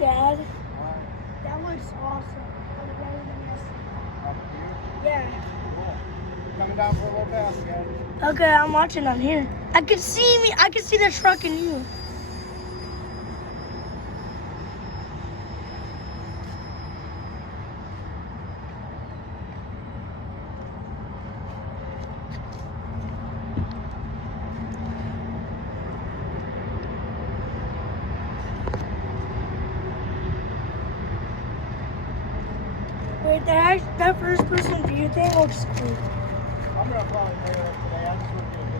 Dad. Alright. That looks awesome. Like better than yesterday. Up here? Yeah. Cool. Coming down for a little pass again. Okay, I'm watching on here. I can see me. I can see the truck and you. Wait, that first person view thing looks cool. I'm gonna probably layer it today. I just looked at a